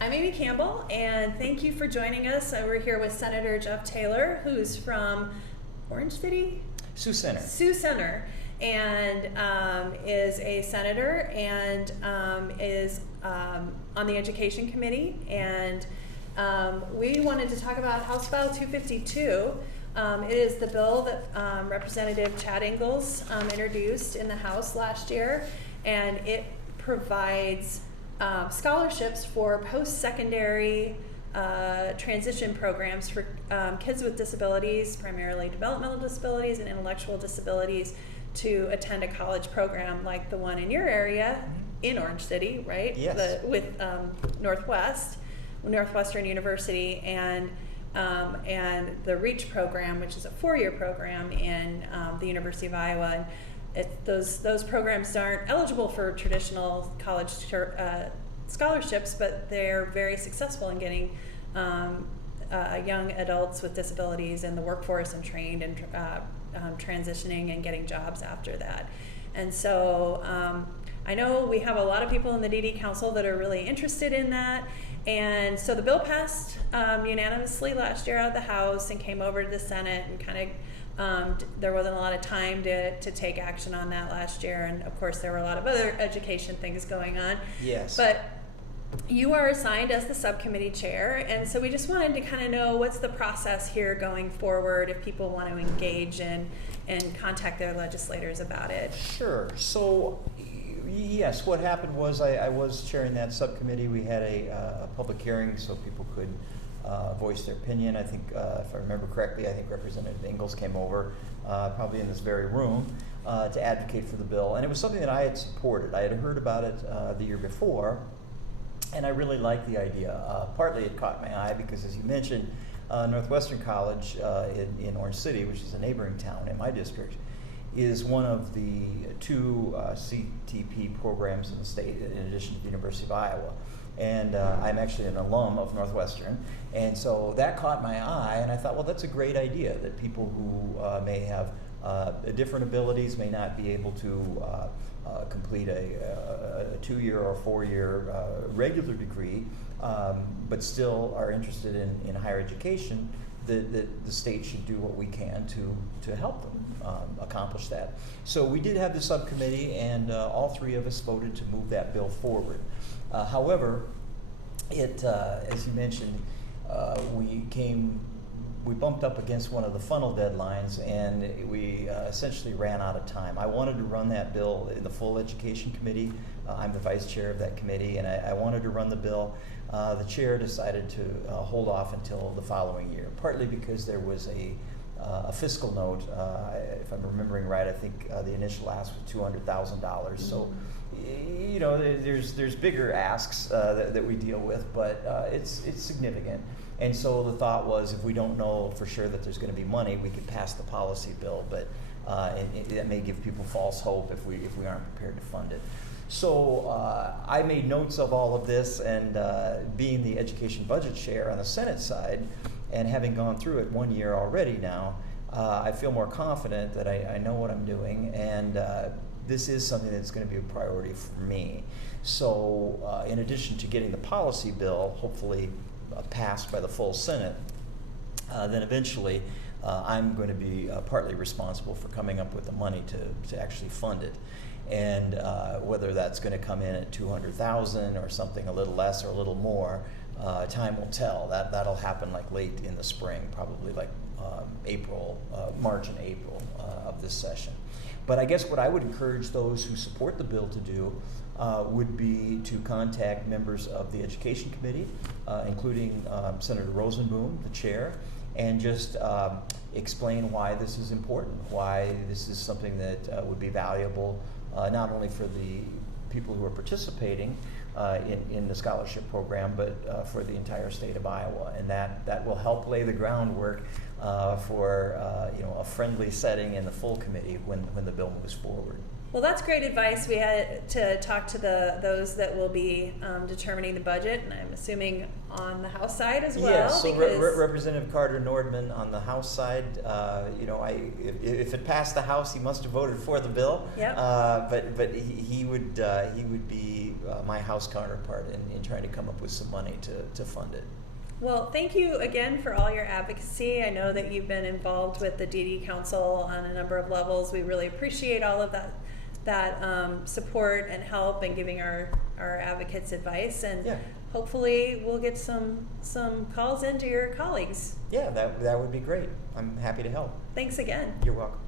I'm Amy Campbell, and thank you for joining us. We're here with Senator Jeff Taylor, who's from Orange City? Sioux Center. Sioux Center, and is a senator and is on the Education Committee. And we wanted to talk about House File 252. It is the bill that Representative Chad Ingalls introduced in the House last year, and it provides scholarships for post-secondary transition programs for kids with disabilities, primarily developmental disabilities and intellectual disabilities, to attend a college program like the one in your area in Orange City, right? Yes. With Northwestern University, and the REACH program, which is a 4-year program in the University of Iowa. Those programs aren't eligible for traditional college scholarships, but they're very successful in getting young adults with disabilities in the workforce and trained and transitioning and getting jobs after that. And so I know we have a lot of people in the DD Council that are really interested in that. And so the bill passed unanimously last year out of the House and came over to the Senate, and kind of there wasn't a lot of time to take action on that last year, and of course there were a lot of other education things going on. Yes. But you are assigned as the subcommittee chair, and so we just wanted to kind of know what's the process here going forward if people want to engage and contact their legislators about it. Sure. So, yes, what happened was I was chairing that subcommittee. We had a public hearing so people could voice their opinion. I think, if I remember correctly, I think Representative Ingalls came over, probably in this very room, to advocate for the bill. And it was something that I had supported. I had heard about it the year before, and I really liked the idea. Partly it caught my eye because, as you mentioned, Northwestern College in Orange City, which is a neighboring town in my district, is one of the 2 CTP programs in the state, in addition to the University of Iowa. And I'm actually an alum of Northwestern, and so that caught my eye, and I thought, well, that's a great idea, that people who may have different abilities, may not be able to complete a 2-year or 4-year regular degree, but still are interested in higher education, the state should do what we can to help them accomplish that. So we did have the subcommittee, and all 3 of us voted to move that bill forward. However, as you mentioned, we bumped up against one of the funnel deadlines, and we essentially ran out of time. I wanted to run that bill in the full education committee. I'm the vice chair of that committee, and I wanted to run the bill. The chair decided to hold off until the following year, partly because there was a fiscal note. If I'm remembering right, I think the initial ask was $200,000. So, you know, there's bigger asks that we deal with, but it's significant. And so the thought was, if we don't know for sure that there's going to be money, we could pass the policy bill, but that may give people false hope if we aren't prepared to fund it. So I made notes of all of this, and being the education budget chair on the Senate side, and having gone through it 1 year already now, I feel more confident that I know what I'm doing, and this is something that's going to be a priority for me. So in addition to getting the policy bill hopefully passed by the full Senate, then eventually I'm going to be partly responsible for coming up with the money to actually fund it. And whether that's going to come in at $200,000 or something a little less or a little more, time will tell. That'll happen like late in the spring, probably like March and April of this session. But I guess what I would encourage those who support the bill to do would be to contact members of the Education Committee, including Senator Rosenboom, the chair, and just explain why this is important, why this is something that would be valuable not only for the people who are participating in the scholarship program, but for the entire state of Iowa. And that will help lay the groundwork for a friendly setting in the full committee when the bill moves forward. Well, that's great advice. We had to talk to those that will be determining the budget, and I'm assuming on the House side as well. Yes, so Representative Carter Nordman on the House side, if it passed the House, he must have voted for the bill. Yep. But he would be my House counterpart in trying to come up with some money to fund it. Well, thank you again for all your advocacy. I know that you've been involved with the DD Council on a number of levels. We really appreciate all of that support and help and giving our advocates advice, and hopefully we'll get some calls into your colleagues. Yeah, that would be great. I'm happy to help. Thanks again. You're welcome.